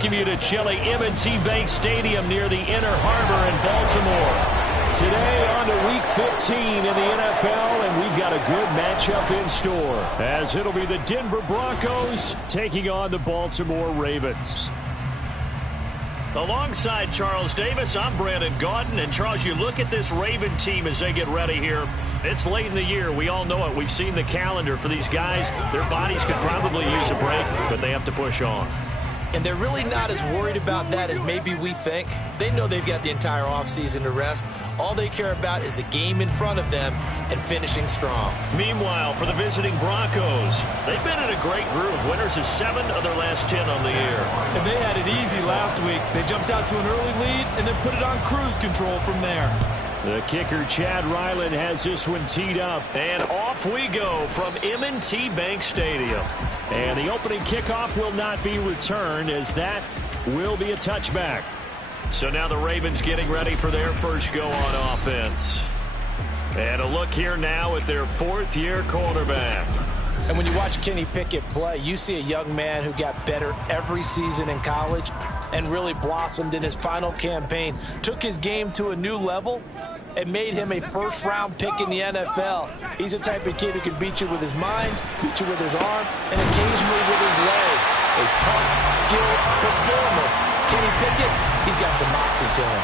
welcome you to chilly M&T Bank Stadium near the Inner Harbor in Baltimore. Today on to Week 15 in the NFL, and we've got a good matchup in store, as it'll be the Denver Broncos taking on the Baltimore Ravens. Alongside Charles Davis, I'm Brandon Gaudin. And Charles, you look at this Raven team as they get ready here. It's late in the year. We all know it. We've seen the calendar for these guys. Their bodies could probably use a break, but they have to push on. And they're really not as worried about that as maybe we think. They know they've got the entire offseason to rest. All they care about is the game in front of them and finishing strong. Meanwhile, for the visiting Broncos, they've been in a great group. Winners of 7 of their last 10 on the year. And they had it easy last week. They jumped out to an early lead and then put it on cruise control from there. The kicker, Chad Ryland, has this one teed up. And off we go from M&T Bank Stadium. And the opening kickoff will not be returned, as that will be a touchback. So now the Ravens getting ready for their first go on offense. And a look here now at their 4th-year quarterback. And when you watch Kenny Pickett play, you see a young man who got better every season in college and really blossomed in his final campaign, took his game to a new level, and made him a first-round pick in the NFL. He's the type of kid who can beat you with his mind, beat you with his arm, and occasionally with his legs. A tough, skilled performer. Kenny Pickett, he's got some moxie to him.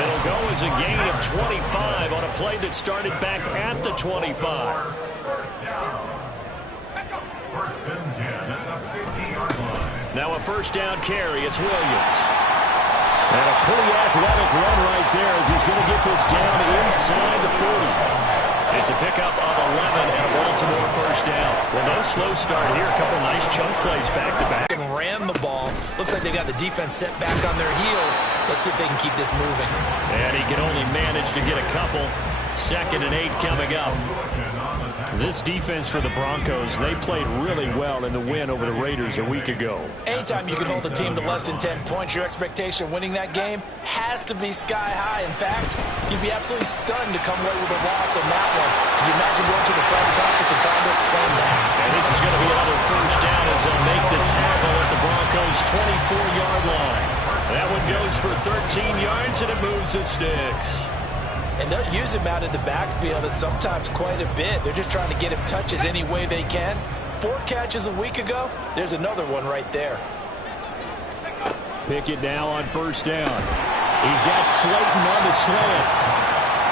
It'll go as a gain of 25 on a play that started back at the 25. Now a first down carry. It's Williams. And a pretty athletic run right there as he's going to get this down inside the 40. It's a pickup of 11 and a Baltimore first down. Well, no slow start here. A couple nice chunk plays back-to-back. And ran the ball. Looks like they got the defense set back on their heels. Let's see if they can keep this moving. And he can only manage to get a couple. 2nd and 8 coming up. This defense for the Broncos, they played really well in the win over the Raiders a week ago. Anytime you can hold a team to less than 10 points, your expectation of winning that game has to be sky high. In fact, you'd be absolutely stunned to come away with a loss on that one. Could you imagine going to the press conference and trying to explain that? And this is going to be another first down as they'll make the tackle at the Broncos' 24-yard line. That one goes for 13 yards, and it moves the sticks. And they'll use him out in the backfield, and sometimes quite a bit. They're just trying to get him touches any way they can. 4 catches a week ago. There's another one right there. Pickett now on first down. He's got Slayton on the slant.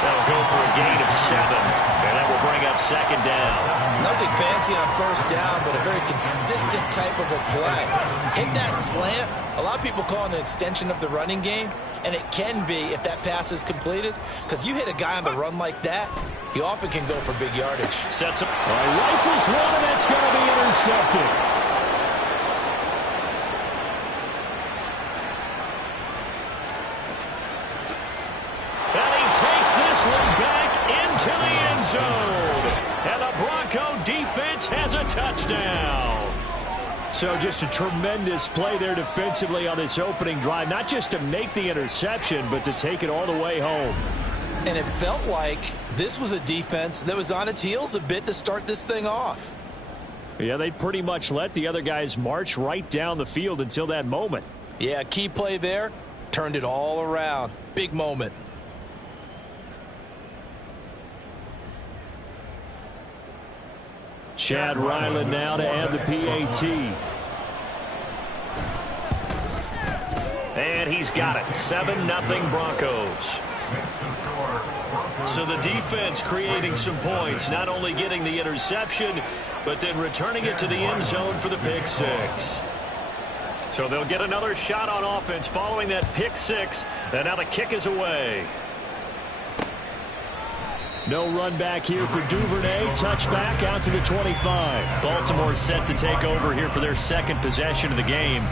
That'll go for a gain of 7, and that will bring up 2nd down. Nothing fancy on first down, but a very consistent type of a play. Hit that slant. A lot of people call it an extension of the running game, and it can be if that pass is completed, because you hit a guy on the run like that, he often can go for big yardage. Sets up. Rifles one, and that's going to be intercepted. And he takes this one back into the end zone. And the Bronco defense has a touchdown. So just a tremendous play there defensively on this opening drive. Not just to make the interception, but to take it all the way home. And it felt like this was a defense that was on its heels a bit to start this thing off. Yeah, they pretty much let the other guys march right down the field until that moment. Yeah, key play there. Turned it all around. Big moment. Chad Ryland now to add the PAT. And he's got it. 7-0 Broncos. So the defense creating some points, not only getting the interception, but then returning it to the end zone for the pick 6. So they'll get another shot on offense following that pick 6. And now the kick is away. No run back here for Duvernay. Touchback out to the 25. Baltimore set to take over here for their 2nd possession of the game.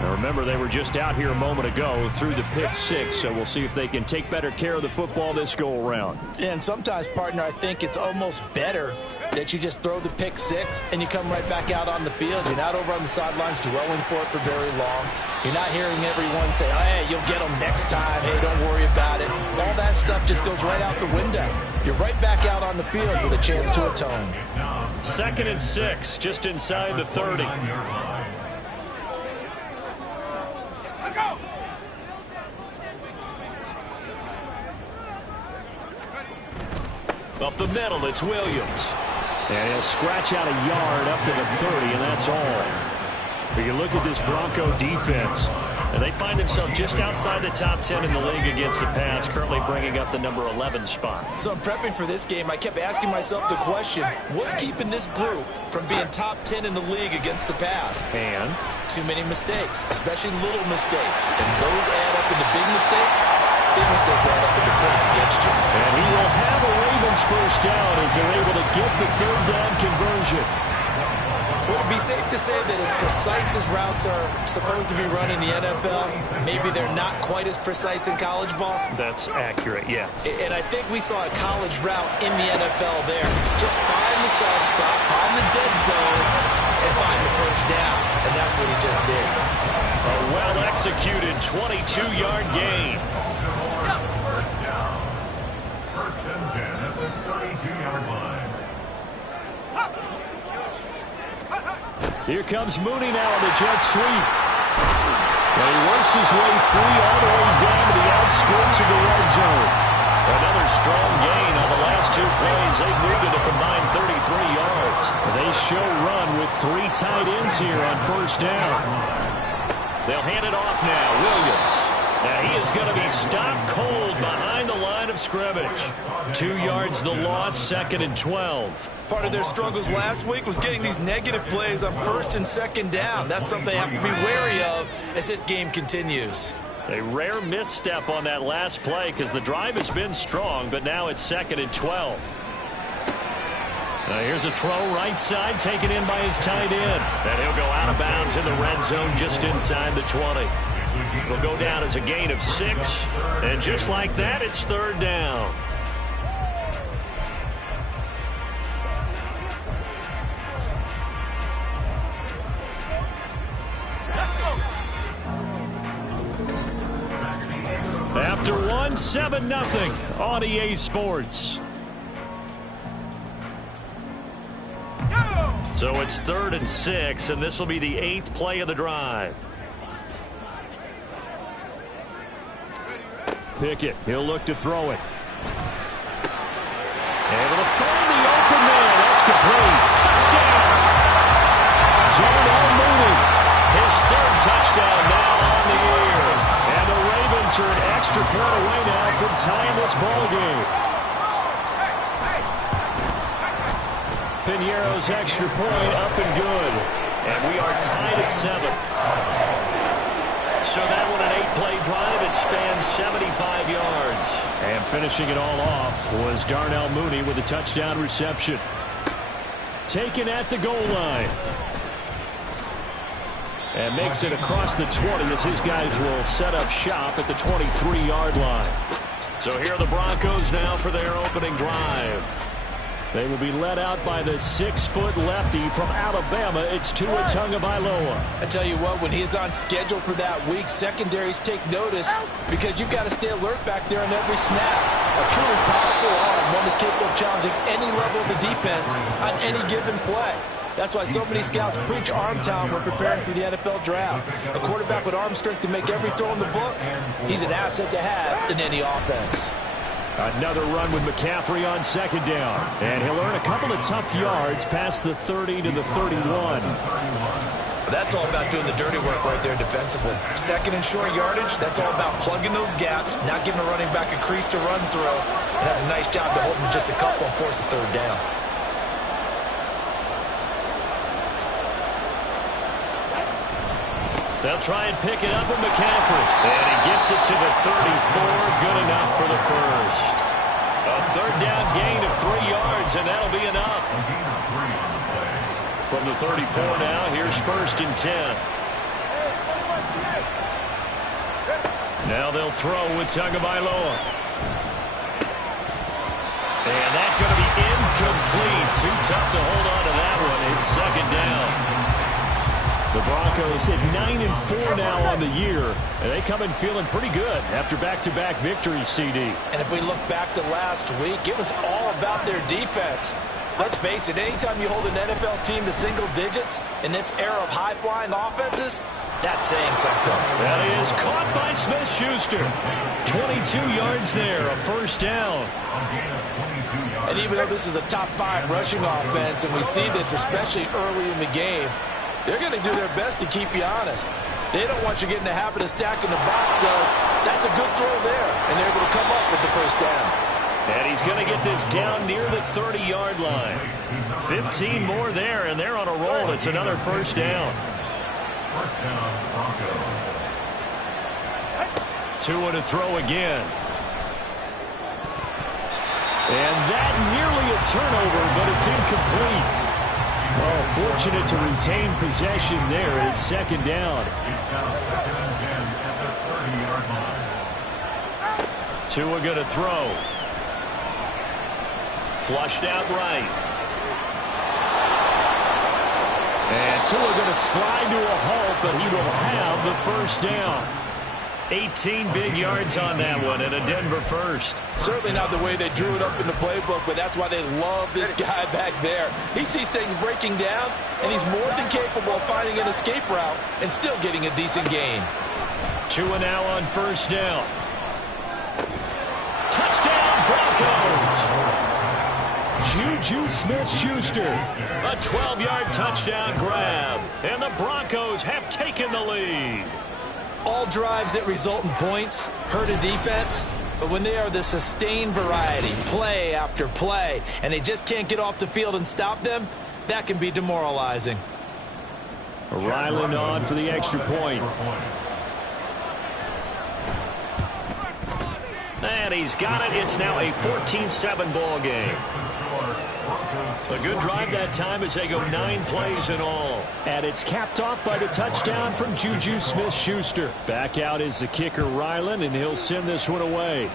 Now remember, they were just out here a moment ago through the pick 6, so we'll see if they can take better care of the football this go-around. Yeah, and sometimes, partner, I think it's almost better that you just throw the pick 6 and you come right back out on the field. You're not over on the sidelines dwelling for it for very long. You're not hearing everyone say, oh, hey, you'll get them next time. Hey, don't worry about it. All that stuff just goes right out the window. You're right back out on the field with a chance to atone. 2nd and 6, just inside the 30. Up the middle, it's Williams. And he'll scratch out a yard up to the 30, and that's all. But you look at this Bronco defense, and they find themselves just outside the top 10 in the league against the pass, currently bringing up the number 11 spot. So I'm prepping for this game. I kept asking myself the question, what's keeping this group from being top 10 in the league against the pass? And too many mistakes, especially little mistakes. And those add up into big mistakes. Big mistakes add up into points against you. And he will have a Ravens first down as they're able to get the third down conversion. Would it be safe to say that as precise as routes are supposed to be run in the NFL, maybe they're not quite as precise in college ball? That's accurate, yeah. And I think we saw a college route in the NFL there. Just find the soft spot, find the dead zone, and find the first down. And that's what he just did. A well-executed 22-yard gain. First down. First and 10 at the 32-yard line. Here comes Mooney now on the jet sweep. And he works his way free all the way down to the outskirts of the red zone. Another strong gain on the last two plays. They've moved it a combined 33 yards. They show run with three tight ends here on first down. They'll hand it off now. Williams. Now he is going to be stopped cold behind the line of scrimmage. 2 yards the loss, 2nd and 12. Part of their struggles last week was getting these negative plays on first and second down. That's something they have to be wary of as this game continues. A rare misstep on that last play because the drive has been strong, but now it's 2nd and 12. Now here's a throw right side taken in by his tight end. And he'll go out of bounds in the red zone just inside the 20. Will go down as a gain of 6. And just like that, it's third down. After one, 7-0 on EA Sports. So it's 3rd and 6, and this will be the 8th play of the drive. Pickett, he'll look to throw it. Able to find the open man. That's complete. Touchdown! Darnell Mooney, his 3rd touchdown now on the year. And the Ravens are an extra point away now from tying this ball game. Piñeiro's extra point up and good. And we are tied at 7. So that one an 8-play drive. It spans 75 yards. And finishing it all off was Darnell Mooney with a touchdown reception. Taken at the goal line. And makes it across the 20 as his guys will set up shop at the 23-yard line. So here are the Broncos now for their opening drive. They will be led out by the 6-foot lefty from Alabama. It's Tua Tagovailoa. I tell you what, when he is on schedule for that week, secondaries take notice because you've got to stay alert back there on every snap. A truly powerful arm, one is capable of challenging any level of the defense on any given play. That's why so many scouts preach arm talent when preparing for the NFL draft. A quarterback with arm strength to make every throw in the book, he's an asset to have in any offense. Another run with McCaffrey on 2nd down. And he'll earn a couple of tough yards past the 30 to the 31. That's all about doing the dirty work right there defensively. 2nd and short yardage, that's all about plugging those gaps, not giving a running back a crease to run through. And that's a nice job to hold him just a couple and force a 3rd down. They'll try and pick it up with McCaffrey. And he gets it to the 34. Good enough for the first. A 3rd down gain of 3 yards, and that'll be enough. From the 34 now, here's 1st and 10. Now they'll throw with Tagovailoa. And that's going to be incomplete. Too tough to hold on to that one. It's 2nd down. The Broncos at 9-4 now on the year. And they come in feeling pretty good after back-to-back victories, CD. And if we look back to last week, it was all about their defense. Let's face it, anytime you hold an NFL team to single digits in this era of high-flying offenses, That's saying something. That is caught by Smith-Schuster. 22 yards there, a first down. And even though this is a top 5 rushing offense, and we see this especially early in the game, they're going to do their best to keep you honest. They don't want you getting the habit of stacking the box, so that's a good throw there, and they're able to come up with the first down. And he's going to get this down near the 30-yard line. 15 more there, and they're on a roll. It's another first down. First down, Broncos. Tua to throw again. And that nearly a turnover, but it's incomplete. Oh, fortunate to retain possession there. It's second down. It's now 2nd and 10 at the 30-yard line. Tua going to throw. Flushed out right. And Tua going to slide to a halt, but he will have the first down. 18 big yards on that one, and a Denver first. Certainly not the way they drew it up in the playbook, but that's why they love this guy back there. He sees things breaking down, and he's more than capable of finding an escape route and still getting a decent gain. Tua now on first down. Touchdown, Broncos! Juju Smith-Schuster, a 12-yard touchdown grab, and the Broncos have taken the lead. All drives that result in points hurt a defense, but when they are the sustained variety, play after play, and they just can't get off the field and stop them, that can be demoralizing. Ryland on for the extra point. And he's got it. It's now a 14-7 ball game. A good drive that time as they go 9 plays in all. And it's capped off by the touchdown from Juju Smith-Schuster. Back out is the kicker, Ryland, and he'll send this one away.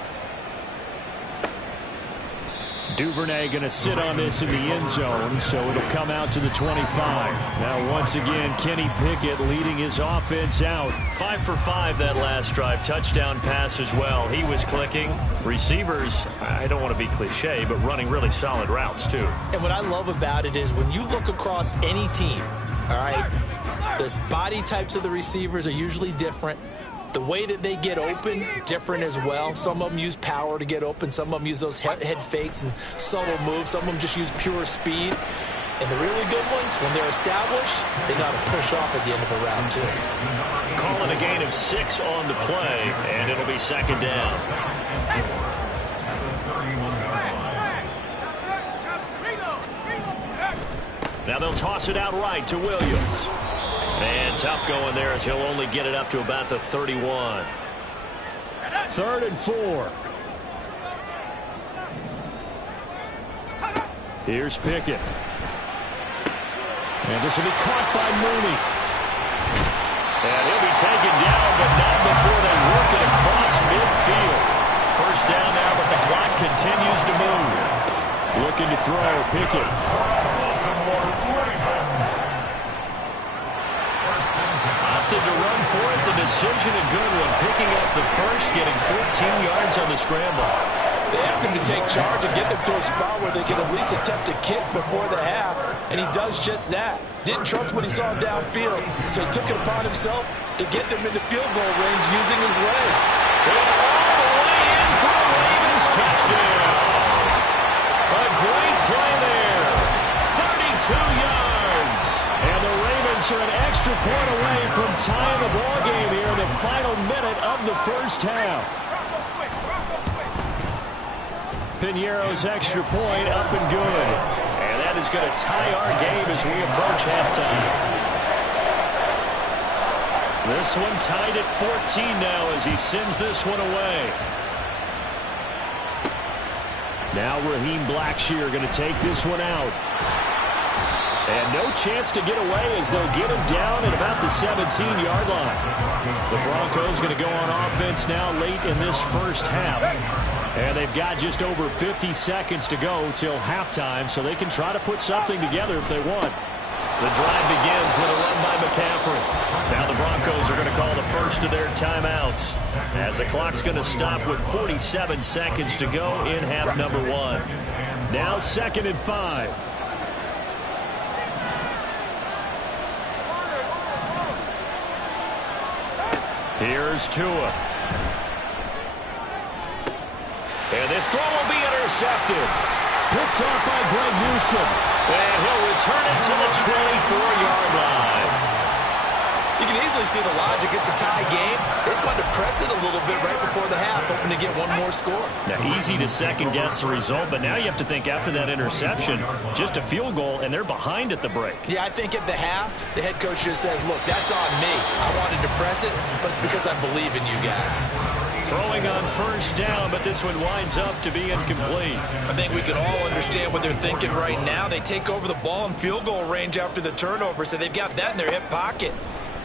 Duvernay going to sit on this in the end zone, so it'll come out to the 25. Now, once again, Kenny Pickett leading his offense out. 5 for 5 that last drive. Touchdown pass as well. He was clicking. Receivers, I don't want to be cliche, but running really solid routes, too. And what I love about it is when you look across any team, all right, the body types of the receivers are usually different. The way that they get open, different as well. Some of them use power to get open. Some of them use those head fakes and subtle moves. Some of them just use pure speed. And the really good ones, when they're established, they know how to push off at the end of a route, too. Calling a gain of 6 on the play, and it'll be second down. Now they'll toss it out right to Williams. And tough going there as he'll only get it up to about the 31. 3rd and 4. Here's Pickett. And this will be caught by Mooney. And he'll be taken down, but not before they work it across midfield. First down now, but the clock continues to move. Looking to throw, Pickett. Opted to run for it. The decision a good one. Picking up the first, getting 14 yards on the scramble. They asked him to take charge and get them to a spot where they can at least attempt a kick before the half, and he does just that. Didn't trust what he saw downfield, so he took it upon himself to get them into field goal range using his leg. And all the way in for a Ravens touchdown. A great play there. 32 yards. And the Ravens are an extra point away from tying the ball game here in the final minute of the first half. Piñeiro's extra point up and good. And that is going to tie our game as we approach halftime. This one tied at 14 now as he sends this one away. Now Raheem Blackshear going to take this one out. And no chance to get away as they'll get him down at about the 17-yard line. The Broncos going to go on offense now late in this first half. And they've got just over 50 seconds to go till halftime, so they can try to put something together if they want. The drive begins with a run by McCaffrey. Now the Broncos are going to call the first of their timeouts as the clock's going to stop with 47 seconds to go in half number 1. Now 2nd and 5. Here's Tua. And this throw will be intercepted. Picked off by Greg Newsome. And he'll return it to the 24-yard line. You can easily see the logic. It's a tie game. They just wanted to press it a little bit right before the half, hoping to get one more score. Now, easy to second-guess the result, but now you have to think after that interception, just a field goal, and they're behind at the break. Yeah, I think at the half, the head coach just says, look, that's on me. I wanted to press it, but it's because I believe in you guys. Throwing on first down, but this one winds up to be incomplete. I think we can all understand what they're thinking right now. They take over the ball in field goal range after the turnover, so they've got that in their hip pocket.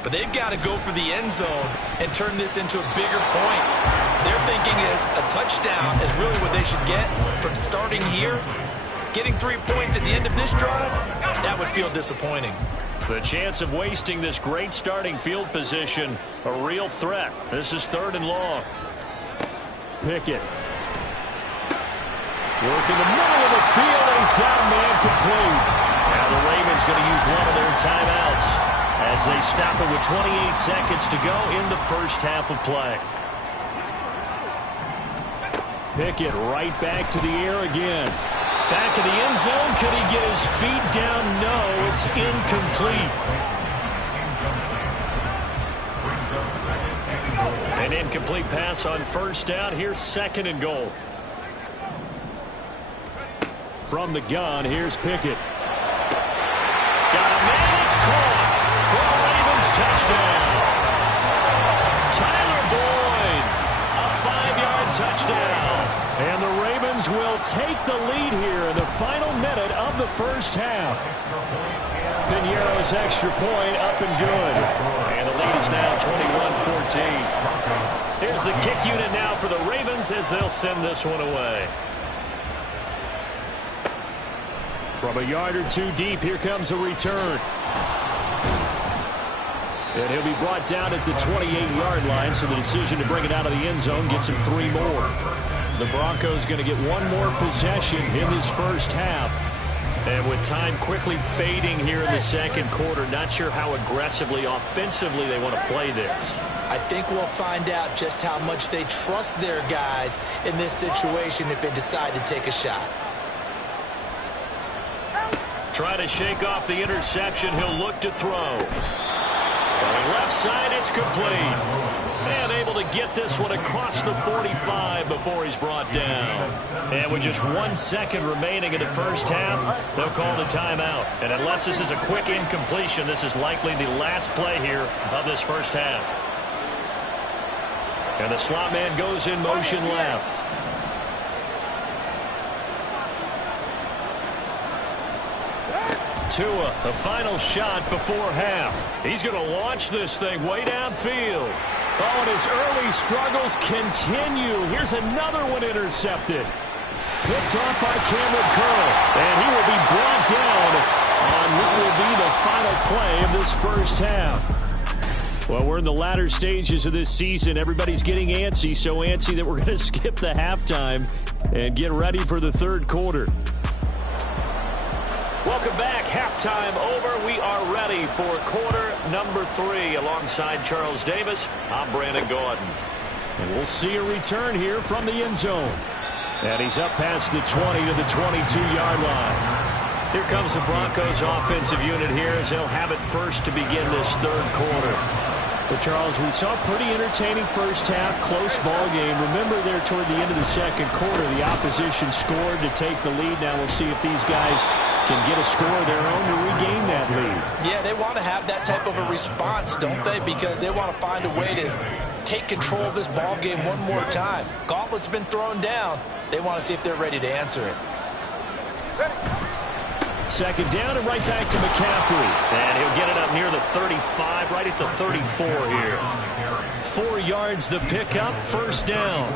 But they've got to go for the end zone and turn this into bigger points. Their thinking is a touchdown is really what they should get from starting here. Getting 3 points at the end of this drive, that would feel disappointing. The chance of wasting this great starting field position, a real threat. This is 3rd and long. Pickett. Working the middle of the field, and he's got a man complete. Now the Ravens going to use one of their timeouts as they stop it with 28 seconds to go in the first half of play. Pickett right back to the air again. Back in the end zone. Could he get his feet down? No, it's incomplete. An incomplete pass on first down. Here's 2nd and goal. From the gun, here's Pickett. Got a man, it's caught for a Ravens touchdown. Tyler Boyd, a 5-yard touchdown. And the Ravens will take the lead here in the final minute of the first half. Piñeiro's extra point up and good. And the lead is now 21-14. Here's the kick unit now for the Ravens as they'll send this one away. From a yard or two deep, here comes a return. And he'll be brought down at the 28-yard line, so the decision to bring it out of the end zone gets him 3 more. The Broncos going to get one more possession in this first half. And with time quickly fading here in the second quarter, not sure how aggressively, offensively they want to play this. I think we'll find out just how much they trust their guys in this situation if they decide to take a shot. Try to shake off the interception. He'll look to throw. Throwing left side, it's complete. And able to get this one across the 45 before he's brought down. And with just 1 second remaining in the first half, they'll call the timeout. And unless this is a quick incompletion, this is likely the last play here of this first half. And the slot man goes in motion left. Tua, the final shot before half. He's going to launch this thing way downfield. Oh, and his early struggles continue. Here's another one intercepted. Picked off by Cameron Curl. And he will be brought down on what will be the final play of this first half. Well, we're in the latter stages of this season. Everybody's getting antsy, so antsy that we're going to skip the halftime and get ready for the third quarter. Welcome back. Halftime over. We are ready for quarter number 3. Alongside Charles Davis, I'm Brandon Gaudin. And we'll see a return here from the end zone. And he's up past the 20 to the 22-yard line. Here comes the Broncos offensive unit here as they'll have it first to begin this third quarter. Well, Charles, we saw a pretty entertaining first half, close ball game. Remember there toward the end of the second quarter, the opposition scored to take the lead. Now we'll see if these guys can get a score of their own to regain that lead. Yeah, they want to have that type of a response, don't they? Because they want to find a way to take control of this ball game one more time. Gauntlet's been thrown down. They want to see if they're ready to answer it. Second down and right back to McCaffrey. And he'll get it up near the 35, right at the 34 here. 4 yards the pickup, first down.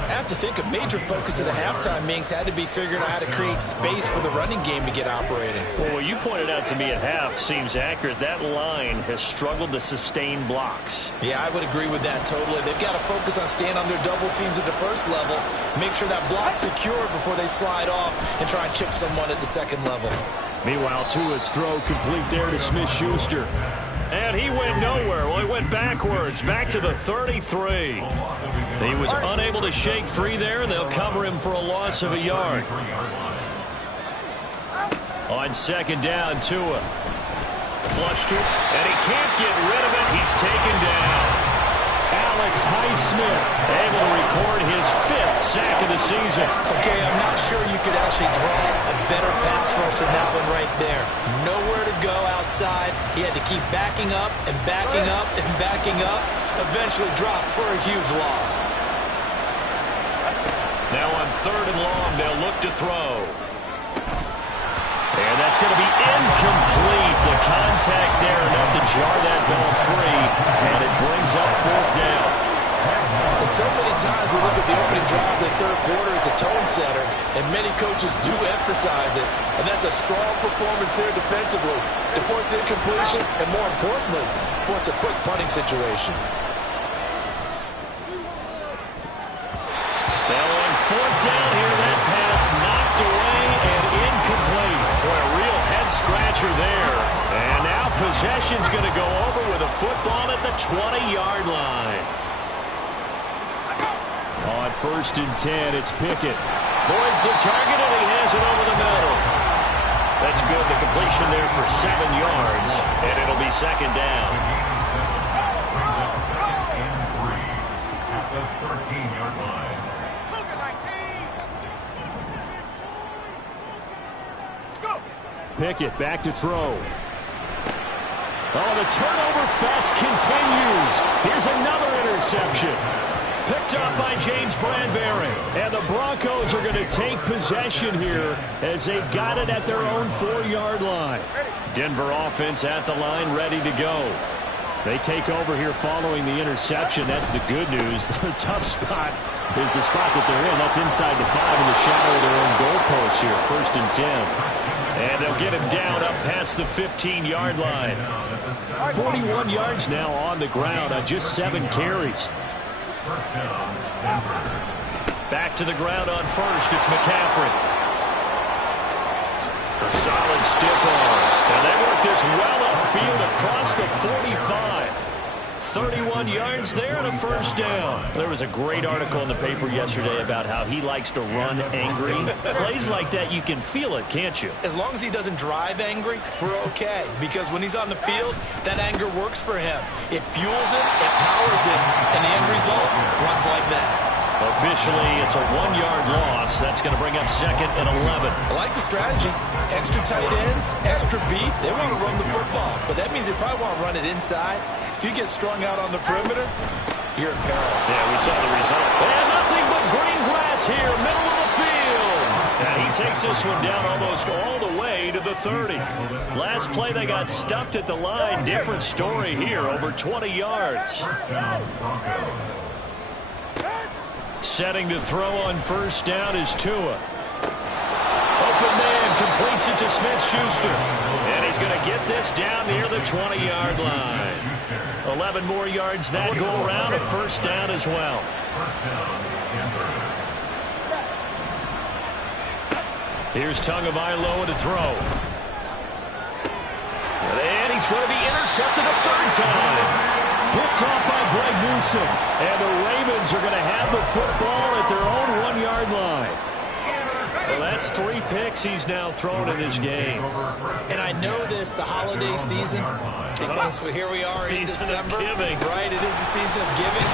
I have to think a major focus of the halftime meetings had to be figuring out how to create space for the running game to get operating. Well, what you pointed out to me at half seems accurate. That line has struggled to sustain blocks. Yeah, I would agree with that totally. They've got to focus on staying on their double teams at the first level, make sure that block's secure before they slide off and try and chip someone at the second level. Meanwhile, Tua's throw complete there to Smith-Schuster. And he went nowhere. Well, he went backwards, back to the 33. He was unable to shake free there, and they'll cover him for a loss of a yard. On second down, Tua. Flushed it, and he can't get rid of it. He's taken down. Alex Highsmith able to record his 5th sack of the season. Okay, I'm not sure you could actually draw a better pass rush than that one right there. Nowhere to go outside. He had to keep backing up and backing up and backing up. Eventually dropped for a huge loss. Now on 3rd and long, they'll look to throw. And that's going to be incomplete. The contact there enough to jar that ball free, and it brings up 4th down. And so many times we look at the opening drive of the 3rd quarter as a tone setter, and many coaches do emphasize it, and that's a strong performance there defensively to force the incompletion and, more importantly, force a quick punting situation. Now on 4th down here, that pass knocked away and incomplete. Boy, a real head-scratcher there. And now possession's going to go over with a football at the 20-yard line. On 1st and 10, it's Pickett. Boyd's the target, and he has it over the middle. That's good. The completion there for 7 yards, and it'll be 2nd down. Brings up 2nd and 3 at the 13-yard line. Pickett back to throw. Oh, the turnover fest continues. Here's another interception. Picked up by James Bradbury. And the Broncos are going to take possession here as they've got it at their own 4-yard line. Denver offense at the line, ready to go. They take over here following the interception. That's the good news. The tough spot is the spot that they're in. That's inside the 5 in the shadow of their own goalpost here. 1st and 10. And they'll get him down up past the 15-yard line. 41 yards now on the ground on just 7 carries. Back to the ground on 1st. It's McCaffrey. A solid stiff arm. And they work this well upfield across the 45. 31 yards there and a 1st down. There was a great article in the paper yesterday about how he likes to run angry. Plays like that, you can feel it, can't you? As long as he doesn't drive angry, we're okay. Because when he's on the field, that anger works for him. It fuels him, it powers him, and the end result runs like that. Officially, it's a 1-yard loss. That's going to bring up 2nd and 11. I like the strategy. Extra tight ends, extra beef. They want to run the football, but that means they probably want to run it inside. If you get strung out on the perimeter, you're in peril. Yeah, we saw the result. And nothing but green grass here, middle of the field. And he takes this one down almost all the way to the 30. Last play, they got stuffed at the line. Different story here, over 20 yards. Setting to throw on 1st down is Tua. Open man completes it to Smith-Schuster. And he's going to get this down near the 20-yard line. 11 more yards that go around, a 1st down as well. Here's Tagovailoa to throw. And he's going to be intercepted a 3rd time. Picked off by Greg Newsome. And the Ravens are going to have the football at their own 1-yard line. Well, that's 3 picks he's now thrown in this game. And I know this, the holiday season, because here we are in December. Right, it is the season of giving.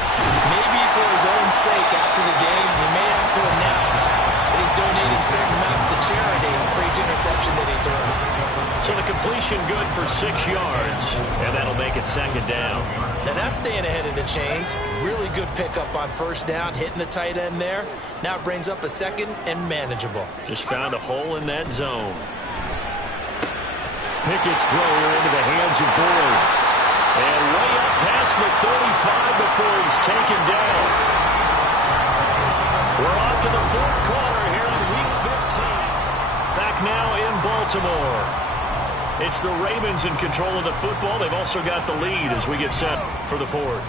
Maybe for his own sake after the game, he may have to announce that he's donating certain amounts to charity for each interception that he threw. So the completion good for 6 yards, and that'll make it 2nd down. Now that's staying ahead of the chains. Really good pickup on 1st down, hitting the tight end there. Now it brings up a 2nd and manageable. Just found a hole in that zone. Pickett's throw into the hands of Boyd. And way up past the 35 before he's taken down. We're off to the 4th quarter here in Week 15. Back now in Baltimore. It's the Ravens in control of the football. They've also got the lead as we get set for the 4th.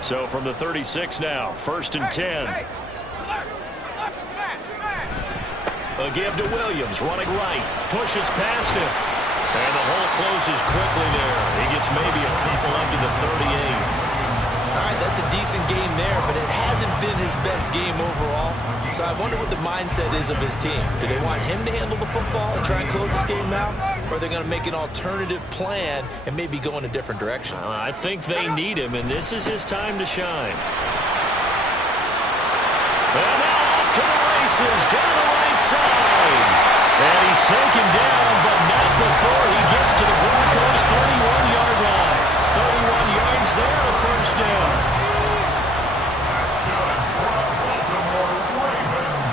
So from the 36 now, 1st and 10. A give to Williams, running right. Pushes past him. And the hole closes quickly there. He gets maybe a couple up to the 38. All right, that's a decent game there, but it hasn't been his best game overall. So I wonder what the mindset is of his team. Do they want him to handle the football and try and close this game out? Or are they going to make an alternative plan and maybe go in a different direction? I think they need him, and this is his time to shine. And now off to the races, down the right side. And he's taken down, but not before he gets to the Broncos' 31-yard line. 31 yards there, a first down. That's good for the Baltimore Ravens.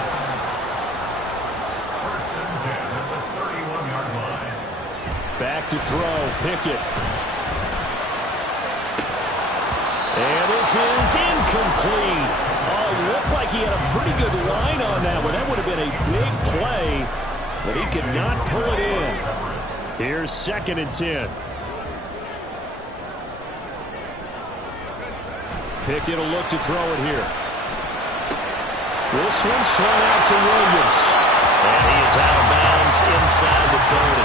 First and 10 at the 31-yard line. Back to throw, Pickett. And this is incomplete. Oh, looked like he had a pretty good line on that one. That would have been a big play, but he could not pull it in. Here's 2nd and 10. Pickett will look to throw it here. This one swung out to Williams. And he is out of bounds inside the 30.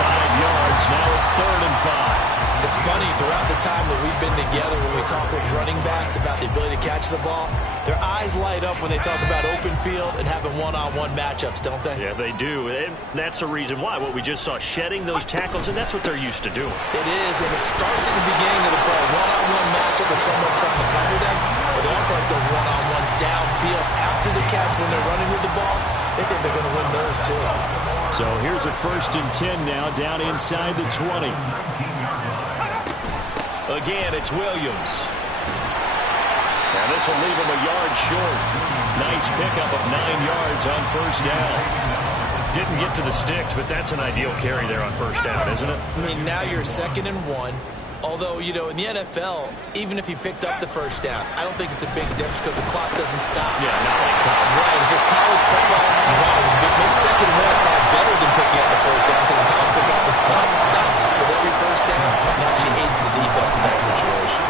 5 yards, now it's 3rd and 5. It's funny, throughout the time that we've been together, when we talk with running backs about the ability to catch the ball, their eyes light up when they talk about open field and having one-on-one matchups, don't they? Yeah, they do. And that's the reason why. What we just saw, shedding those tackles, and that's what they're used to doing. It is, and it starts at the beginning of the play. One-on-one matchup of someone trying to cover them, but they also like those one-on-ones downfield after the catch when they're running with the ball. They think they're going to win those too. So here's a 1st and 10 now, down inside the 20. Again, it's Williams. Now this will leave him a yard short. Nice pickup of 9 yards on first down. Didn't get to the sticks, but that's an ideal carry there on first down, isn't it? I mean, now you're 2nd and 1. Although, you know, in the NFL, even if he picked up the first down, I don't think it's a big difference because the clock doesn't stop. Yeah, not like college. Right, if it's college football, you want to make 2nd and 1 is probably better than picking up the first down because in college football, the clock stops with every first down. Now she aids the defense in that situation.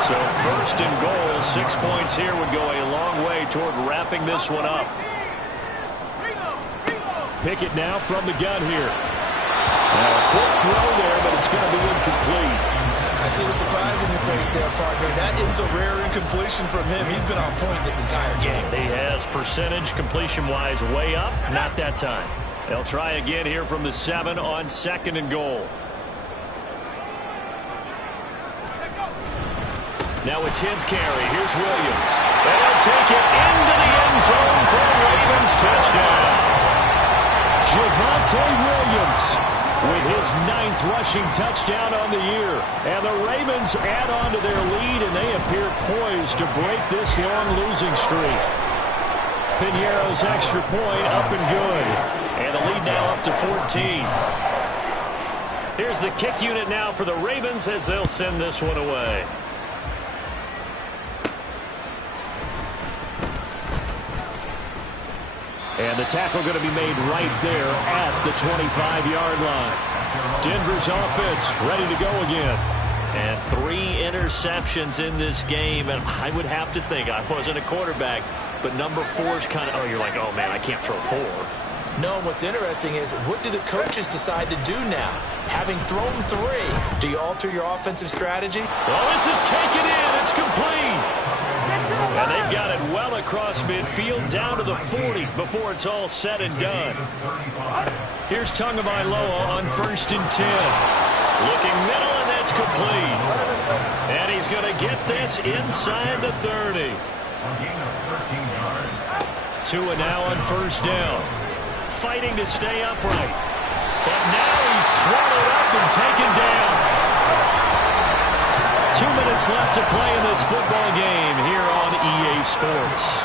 So 1st and goal, 6 points here would go a long way toward wrapping this one up. Pickett now from the gun here. Now a quick throw there, but it's going to be incomplete. I see the surprise in your face there, partner. That is a rare incompletion from him. He's been on point this entire game. He has percentage completion-wise way up. Not that time. They'll try again here from the 7 on 2nd and goal. Now a 10th carry. Here's Williams. They'll take it into the end zone for a Ravens touchdown. Javonte Williams with his 9th rushing touchdown on the year. And the Ravens add on to their lead, and they appear poised to break this long losing streak. Piñeiro's extra point up and good. And the lead now up to 14. Here's the kick unit now for the Ravens as they'll send this one away. And the tackle going to be made right there at the 25-yard line. Denver's offense ready to go again. And 3 interceptions in this game. And I would have to think, I wasn't a quarterback, but number 4 is kind of, oh, you're like, oh, man, I can't throw 4. No, what's interesting is what do the coaches decide to do now? Having thrown 3, do you alter your offensive strategy? Well, this is taken in. It's complete. And they've got it well across midfield down to the 40 before it's all said and done. Here's Tagovailoa on 1st and 10. Looking middle, and that's complete. And he's going to get this inside the 30. 2 and now on 1st down. Fighting to stay upright. But now he's swallowed up and taken down. 2 minutes left to play in this football game here on EA Sports.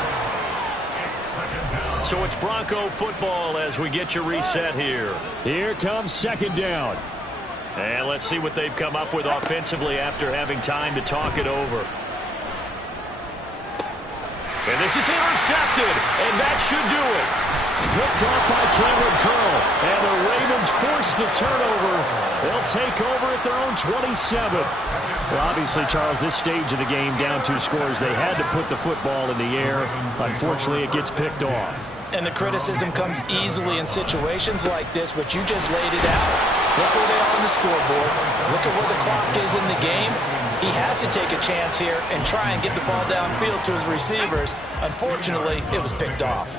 So it's Bronco football as we get you reset here. Here comes 2nd down. And let's see what they've come up with offensively after having time to talk it over. And this is intercepted, and that should do it. Picked off by Cameron Curl, and the Ravens force the turnover. They'll take over at their own 27. Well, obviously, Charles, this stage of the game, down 2 scores, they had to put the football in the air. Unfortunately, it gets picked off. And the criticism comes easily in situations like this, but you just laid it out. Look where they are on the scoreboard. Look at where the clock is in the game. He has to take a chance here and try and get the ball downfield to his receivers. Unfortunately, it was picked off.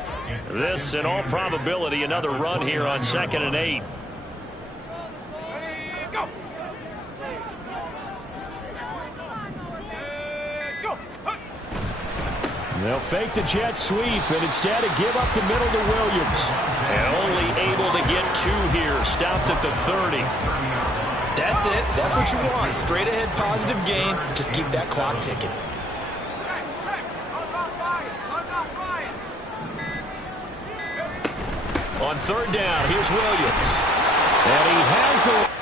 This, in all probability, another run here on 2nd and 8. They'll fake the jet sweep, and instead give up the middle to Williams. And only able to get 2 here, stopped at the 30. That's it. That's what you want. Straight ahead positive gain. Just keep that clock ticking. On 3rd down, here's Williams. And he has the...